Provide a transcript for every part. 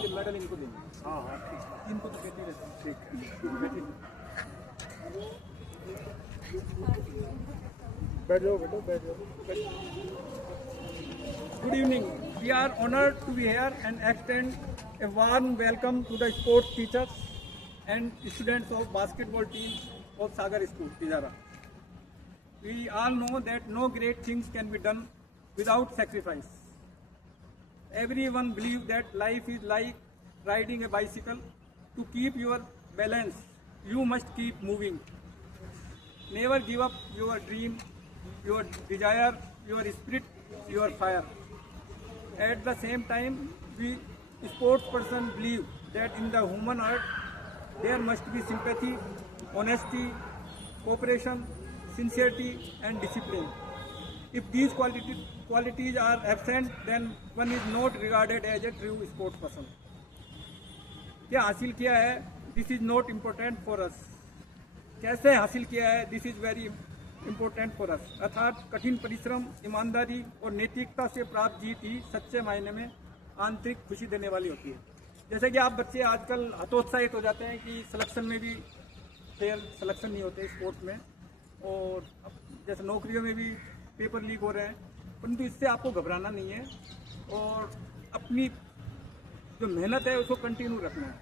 इसके मेडल इनको देंगे। हाँ हाँ ठीक, इनको तो कहते रहते हैं। ठीक बैठ जाओ बेटो, बैठ जाओ। Good evening. We are honored to be here and extend a warm welcome to the sports teachers and students of basketball team of Sagar School, Tijara. We all know that no great things can be done without sacrifice. Everyone believes that life is like riding a bicycle. To keep your balance, you must keep moving. Never give up your dream, your desire, your spirit, your fire. At the same time, we sports person believe that in the human heart there must be sympathy, honesty, cooperation, sincerity and discipline. If these qualities are absent, then one is not regarded as a true sports person. क्या हासिल किया है, this is not important for us. कैसे हासिल किया है, this is very important for us. अर्थात कठिन परिश्रम, ईमानदारी और नैतिकता से प्राप्त जीत ही सच्चे मायने में आंतरिक खुशी देने वाली होती है. जैसे कि आप बच्चे आजकल हतोत्साहित हो जाते हैं कि सिलेक्शन में भी फेयर सिलेक्शन नहीं होते स्पोर्ट्स में, और जैसे नौकरियों में भी पेपर लीक हो रहे हैं, परंतु इससे आपको घबराना नहीं है और अपनी जो मेहनत है उसको कंटिन्यू रखना है.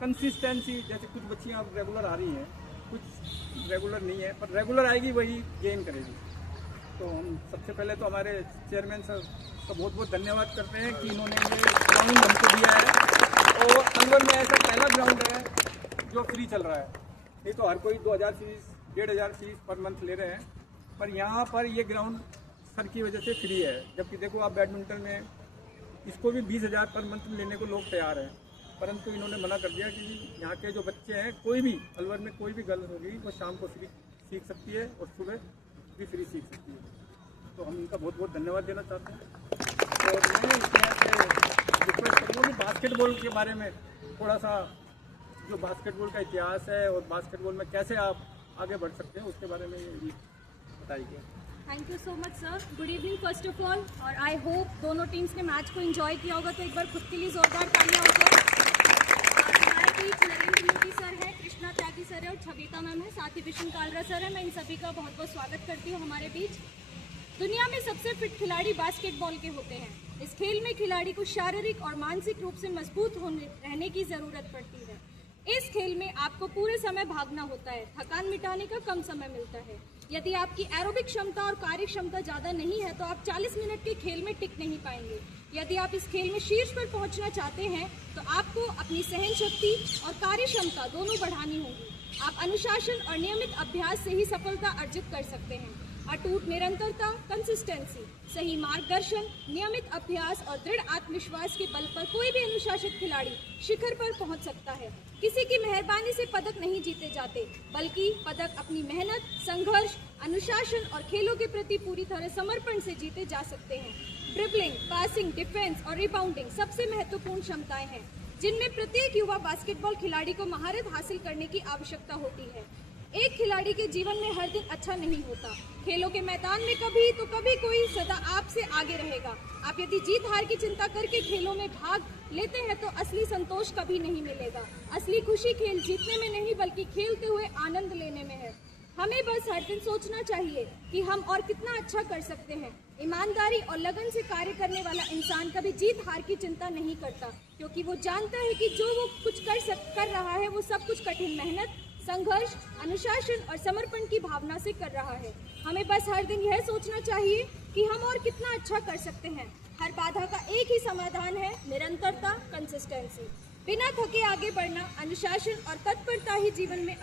कंसिस्टेंसी, जैसे कुछ बच्चियाँ अब रेगुलर आ रही हैं, कुछ रेगुलर नहीं है, पर रेगुलर आएगी वही गेम करेगी. तो हम सबसे पहले तो हमारे चेयरमैन सर का बहुत बहुत धन्यवाद करते हैं कि इन्होंने ये ग्राउंड हमको दिया है. और अलवर में ऐसा पहला ग्राउंड है जो फ्री चल रहा है. नहीं तो हर कोई 2000 फीस 1500 फीस पर मंथ ले रहे हैं, पर यहाँ पर ये ग्राउंड सर की वजह से फ्री है. जबकि देखो आप बैडमिंटन में इसको भी 20,000 पर मंथ लेने को लोग तैयार हैं, परंतु इन्होंने मना कर दिया कि यहाँ के जो बच्चे हैं, कोई भी अलवर में कोई भी गर्ल्स होगी वो शाम को फ्री सीख सकती है और सुबह भी फ्री सीख सकती है. तो हम इनका बहुत बहुत धन्यवाद देना चाहते हैं. और मैं इसमें रिक्वेस्ट करूँगा कि बास्केटबॉल के बारे में थोड़ा सा, जो बास्केटबॉल का इतिहास है और बास्केटबॉल में कैसे आप आगे बढ़ सकते हैं, उसके बारे में बताइए. Thank you so much sir. Good evening first of all. और आई होप दोनों टीम्स ने मैच को एंजॉय किया होगा, तो एक बार खुद के लिए जोरदार तालियां हो जाए. हमारे बीच नरेंद्र मोदी सर है, कृष्णा त्यागी सर है और छविता मैम है, साथ ही विष्णु कालरा सर है. मैं इन सभी का बहुत बहुत स्वागत करती हूँ हमारे बीच. दुनिया में सबसे फिट खिलाड़ी बास्केटबॉल के होते हैं. इस खेल में खिलाड़ी को शारीरिक और मानसिक रूप से मजबूत रहने की जरूरत पड़ती है. इस खेल में आपको पूरे समय भागना होता है, थकान मिटाने का कम समय मिलता है. यदि आपकी एरोबिक क्षमता और कार्य क्षमता ज़्यादा नहीं है तो आप 40 मिनट के खेल में टिक नहीं पाएंगे. यदि आप इस खेल में शीर्ष पर पहुंचना चाहते हैं तो आपको अपनी सहन शक्ति और कार्य क्षमता दोनों बढ़ानी होगी. आप अनुशासन और नियमित अभ्यास से ही सफलता अर्जित कर सकते हैं. अटूट निरंतरता, कंसिस्टेंसी, सही मार्गदर्शन, नियमित अभ्यास और दृढ़ आत्मविश्वास के बल पर कोई भी अनुशासित खिलाड़ी शिखर पर पहुंच सकता है. किसी की मेहरबानी से पदक नहीं जीते जाते, बल्कि पदक अपनी मेहनत, संघर्ष, अनुशासन और खेलों के प्रति पूरी तरह समर्पण से जीते जा सकते हैं. ड्रिबलिंग, पासिंग, डिफेंस और रिबाउंडिंग सबसे महत्वपूर्ण क्षमताएं हैं जिनमें प्रत्येक युवा बास्केटबॉल खिलाड़ी को महारत हासिल करने की आवश्यकता होती है. एक खिलाड़ी के जीवन में हर दिन अच्छा नहीं होता. खेलों के मैदान में कभी तो कभी कोई सदा आपसे आगे रहेगा. आप यदि जीत हार की चिंता करके खेलों में भाग लेते हैं तो असली संतोष कभी नहीं मिलेगा. असली खुशी खेल जीतने में नहीं बल्कि खेलते हुए आनंद लेने में है. हमें बस हर दिन सोचना चाहिए कि हम और कितना अच्छा कर सकते हैं. ईमानदारी और लगन से कार्य करने वाला इंसान कभी जीत हार की चिंता नहीं करता, क्योंकि वो जानता है कि जो वो कुछ कर रहा है वो सब कुछ कठिन मेहनत, संघर्ष, अनुशासन और समर्पण की भावना से कर रहा है. हमें बस हर दिन यह सोचना चाहिए कि हम और कितना अच्छा कर सकते हैं. हर बाधा का एक ही समाधान है, निरंतरता, कंसिस्टेंसी. बिना थके आगे बढ़ना, अनुशासन और तत्परता ही जीवन में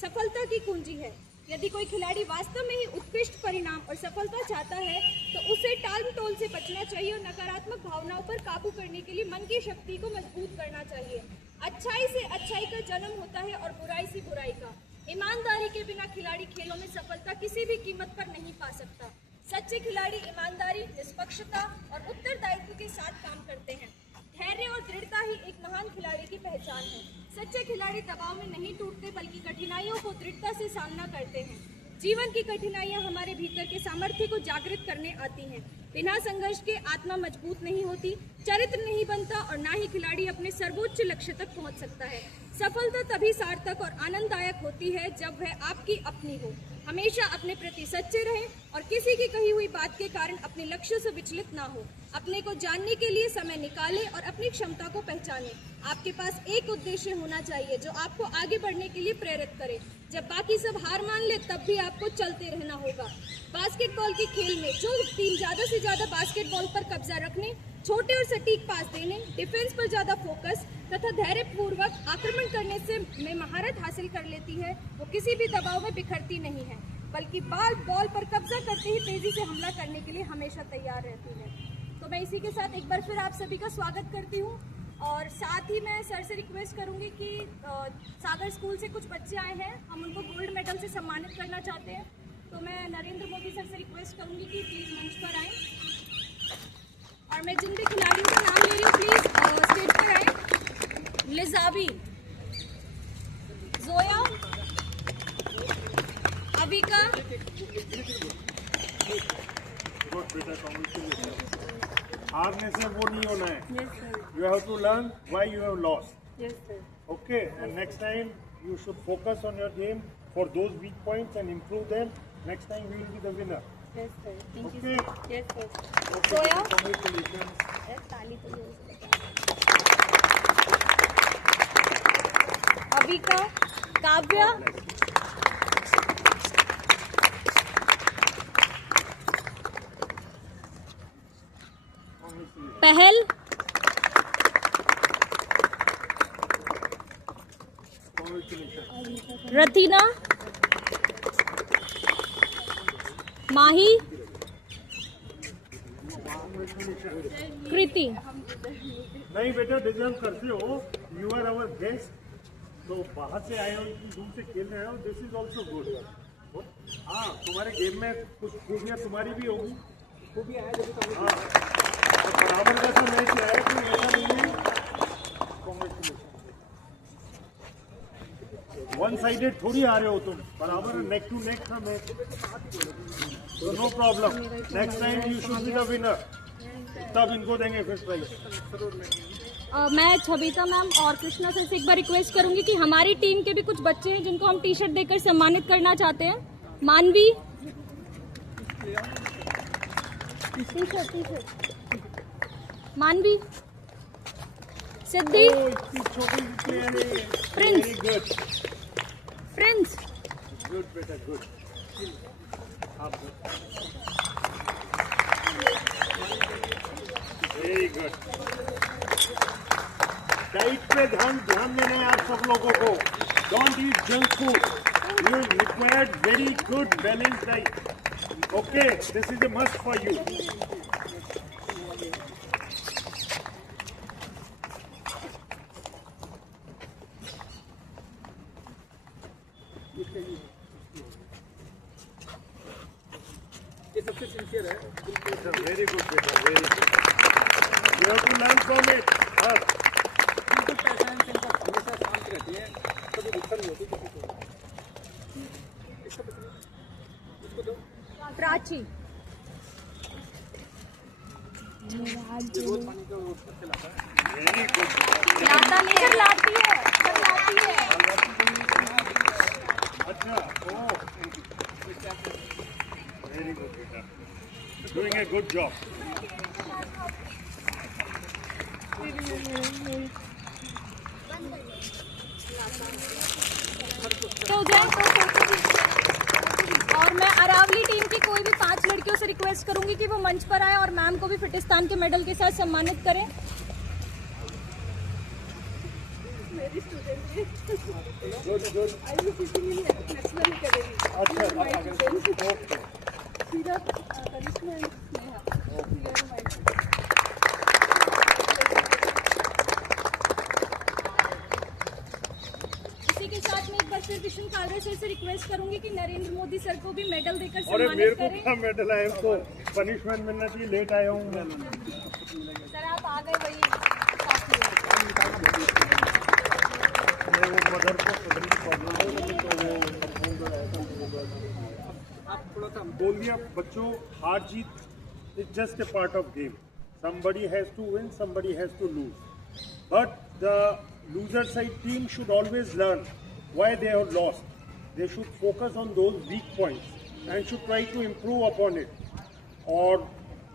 सफलता की कुंजी है. यदि कोई खिलाड़ी वास्तव में ही उत्कृष्ट परिणाम और सफलता चाहता है तो उसे टाल-मटोल से बचना चाहिए और नकारात्मक भावनाओं पर काबू करने के लिए मन की शक्ति को मजबूत करना चाहिए. अच्छाई से अच्छाई का जन्म होता है और बुराई से बुराई का. ईमानदारी के बिना खिलाड़ी खेलों में सफलता किसी भी कीमत पर नहीं पा सकता. सच्चे खिलाड़ी ईमानदारी, निष्पक्षता और उत्तरदायित्व के साथ काम करते हैं. धैर्य और दृढ़ता ही एक महान खिलाड़ी की पहचान है. सच्चे खिलाड़ी दबाव में नहीं टूटते बल्कि कठिनाइयों को दृढ़ता से सामना करते हैं. जीवन की कठिनाइयां हमारे भीतर के सामर्थ्य को जागृत करने आती हैं. बिना संघर्ष के आत्मा मजबूत नहीं होती, चरित्र नहीं बनता और ना ही खिलाड़ी अपने सर्वोच्च लक्ष्य तक पहुंच सकता है। सफलता तभी सार्थक और आनंददायक होती है जब वह आपकी अपनी हो। हमेशा अपने प्रति सच्चे रहें और किसी की कही हुई बात के कारण अपने लक्ष्य से विचलित ना हो। अपने को जानने के लिए समय निकालें और अपनी क्षमता को पहचानें। आपके पास एक उद्देश्य होना चाहिए जो आपको आगे बढ़ने के लिए प्रेरित करे। जब बाकी सब हार मान ले तब भी आपको चलते रहना होगा। बास्केटबॉल के खेल में जो टीम ज्यादा से ज्यादा बास्केटबॉल पर कब्जा रखने, छोटे और सटीक पास देने, डिफेंस पर ज्यादा फोकस तथा धैर्यपूर्वक आक्रमण करने से में महारत हासिल कर लेती है, वो किसी भी दबाव में बिखरती नहीं है, बल्कि बॉल पर कब्जा करते ही तेजी से हमला करने के लिए हमेशा तैयार रहती है। तो मैं इसी के साथ एक बार फिर आप सभी का स्वागत करती हूँ और साथ ही मैं सर से रिक्वेस्ट करूँगी कि सागर स्कूल से कुछ बच्चे आए हैं, हम उनको गोल्ड मेडल से सम्मानित करना चाहते हैं। तो मैं नरेंद्र मोदी सर से रिक्वेस्ट करूँगी कि प्लीज़ मंच पर आएँ और मैं जिन भी खिलाड़ियों का नाम ले रही हूँ प्लीज़ स्टेज पर आएँ। लिजावी, जोया, अविका, हारने से वो नहीं होना है. You have to learn why you have lost. Yes, sir. Okay, and next time you should focus on your game for those weak points and improve them. Next time we will be the winner. Yes, sir. Thank Okay. you, sir. Yes, sir. Zoya, Congratulations. ताली तो जोर से बजाओ। अविका, काव्या, पहल, रतीना, माही, कृति। नहीं बेटा, deserve करते हो. You are our guest. तो बाहर से आए हो, इतनी दूर से खेलने आए हो. This is also good. हाँ, तुम्हारे गेम में कुछ खूबियाँ तुम्हारी भी होगी. हाँ, तो बराबर जैसा मैच है, तो ऐसा नहीं है. Congratulations. वन साइडेड थोड़ी आ रहे हो तुम, बराबर नेक टू नेक था मैच. तो no problem. Next time you should be the winner. तब इनको देंगे फर्स्ट प्राइज. मैं छबिता मैम और कृष्णा सर से एक बार रिक्वेस्ट करूंगी कि हमारी टीम के भी कुछ बच्चे हैं जिनको हम टी शर्ट देकर सम्मानित करना चाहते हैं। Manvi, Manvi, Siddhi, Prince, good Prince, good बेटा, गुड. Very good. डाइट पे ध्यान देना यार सब लोगों को. Don't eat junk food. You require very good balance diet. Okay, this is a must for you. ये सबसे सिंसियर है। वेरी गुड बेटा, very good. You have to learn from it. बिल्कुल पैसा इनका हमेशा शांत रहती है, कभी गुस्सा नहीं होती किसी को। इसको दो। प्राची, ये रोज पानी का रोज पर चलाता है। Very good. लाता नहीं सर, लाती है, सर लाती है। अच्छा, ओह, वेरी गुड बेटा. Doing a good job. तो और मैं अरावली टीम की कोई भी 5 लड़कियों से रिक्वेस्ट करूंगी कि वो मंच पर आए और मैम को भी फिटिस्तान के मेडल के साथ सम्मानित करें। मेरी स्टूडेंट है। Good good. I will teaching in national academy. अच्छा, ओके. सीधा Karishma and Sneha. Clear mind. इसी के साथ में एक बार फिर विष्णु कालरे सर से रिक्वेस्ट करूंगी कि नरेंद्र मोदी सर को भी मेडल देकर अरे मेरे सम्मानित को करें। क्या मेडल है, तो पनिशमेंट मिलना चाहिए. लेट आया हूँ मैं. सर आप आ गए, वही काफी है। मैं वो मदर को प्रॉब्लम है, तो वो आप थोड़ा सा बोल दिया. बच्चों, हार जीत It's just a part of game. Somebody has to win, somebody has to lose. But the loser side team should always learn why they have lost. They should focus on those weak points and should try to improve upon it. और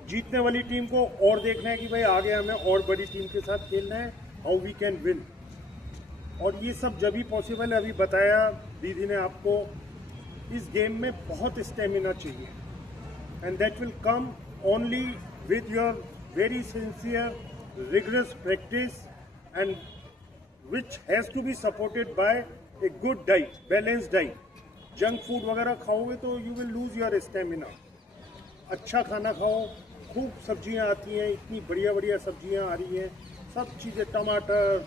जीतने वाली team को और देखना है कि भाई आगे हमें और बड़ी टीम के साथ खेलना है, हाउ वी कैन विन. और ये सब जब भी पॉसिबल है, अभी बताया दीदी ने आपको, इस गेम में बहुत स्टेमिना चाहिए. And that will come only with your very sincere rigorous practice and which has to be supported by a good diet, balance diet. Junk food वगैरह खाओगे तो you will lose your stamina. अच्छा खाना खाओ, खूब सब्जियां आती हैं, इतनी बढ़िया बढ़िया सब्जियां आ रही हैं, सब चीज़ें, टमाटर,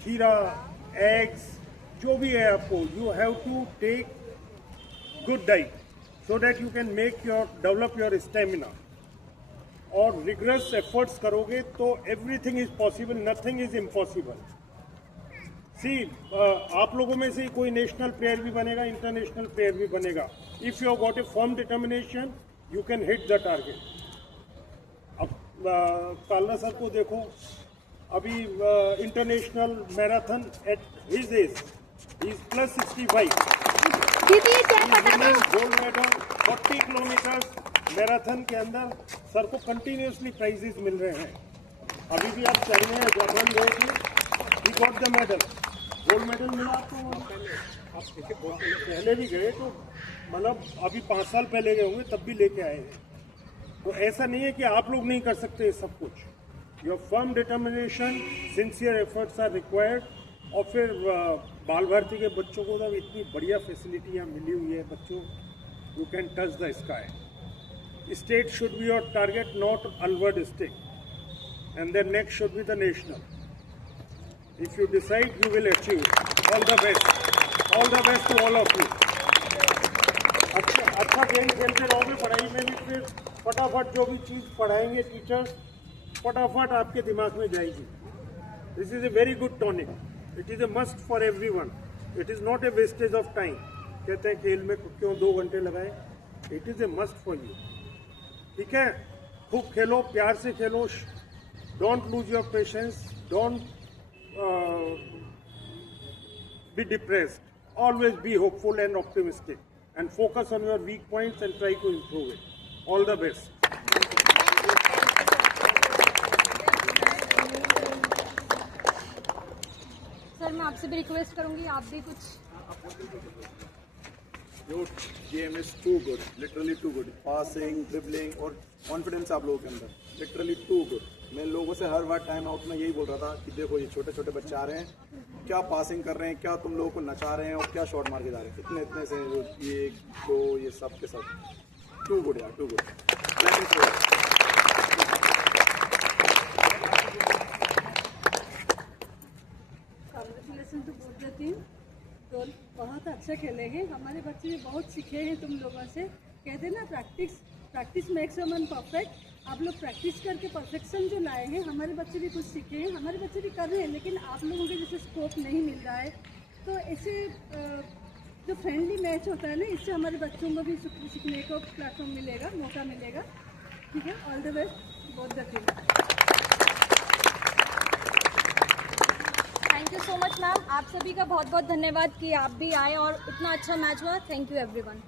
खीरा, एग्स, जो भी है आपको, you have to take good diet so that you can make your develop your stamina. और रिगरस एफर्ट्स करोगे तो everything is possible, nothing is impossible. See, आप लोगों में से कोई नेशनल प्लेयर भी बनेगा, इंटरनेशनल प्लेयर भी बनेगा. If you have got a firm determination, you can hit the target. अब कालरा सर को देखो, अभी international marathon at his age, he is plus 65. Gold medal 40 kilometre marathon के अंदर सर को कंटिन्यूसली प्राइजेस मिल रहे हैं. अभी भी आप चाइना या जापान गए थे, he got the medal, gold medal मिला. तो आप पहले भी गए तो मतलब अभी 5 साल पहले गए होंगे, तब भी लेके आए हैं. तो ऐसा नहीं है कि आप लोग नहीं कर सकते ये सब कुछ. Your firm determination, sincere efforts are required. और फिर बाल भारती के बच्चों को तो इतनी बढ़िया फैसिलिटियाँ मिली हुई है. बच्चों, you can touch the sky. State should be your target, not Alwar district, and then next should be the national. If you decide, you will achieve. All the best, all the best to all of you. अच्छा game खेलते रहोगे, पढ़ाई में भी फिर फटाफट जो भी चीज़ पढ़ाएंगे टीचर्स, फटाफट आपके दिमाग में जाएगी. This is a very good tonic. It is a must for everyone. It is not a wastage of time. कहते हैं खेल में क्यों 2 घंटे लगाए. It is a must for you. ठीक है, खूब खेलो, प्यार से खेलो. Don't lose your patience, don't be depressed. Always be hopeful and optimistic and focus on your weak points and try to improve it. All the best. Sir, मैं आपसे भी request करूंगी, आप भी कुछ. Your game is too good, literally too good. Passing, dribbling और confidence आप लोगों के अंदर, literally too good. मैं लोगों से हर बार टाइम आउट में यही बोल रहा था कि देखो ये छोटे छोटे बच्चे आ रहे हैं, क्या पासिंग कर रहे हैं, क्या तुम लोगों को नचा रहे हैं और क्या शॉट मार के जा रहे हैं. इतने इतने से ये दो, ये सब के सब टू गुड यार, too good. Congratulations to both the team. तो बहुत अच्छा खेले हैं. हमारे बच्चे भी बहुत सीखे हैं तुम लोगों से. कहते हैं ना, practice makes a man perfect. आप लोग प्रैक्टिस करके परफेक्शन जो लाए हैं, हमारे बच्चे भी कुछ सीखे हैं. हमारे बच्चे भी कर रहे हैं, लेकिन आप लोगों के जैसे स्कोप नहीं मिल रहा है. तो ऐसे जो फ्रेंडली मैच होता है ना, इससे हमारे बच्चों को भी सीखने को प्लेटफॉर्म मिलेगा, मौका मिलेगा. ठीक है, all the best both the team. Thank you so much ma'am. आप सभी का बहुत बहुत धन्यवाद कि आप भी आए और इतना अच्छा मैच हुआ. Thank you everyone.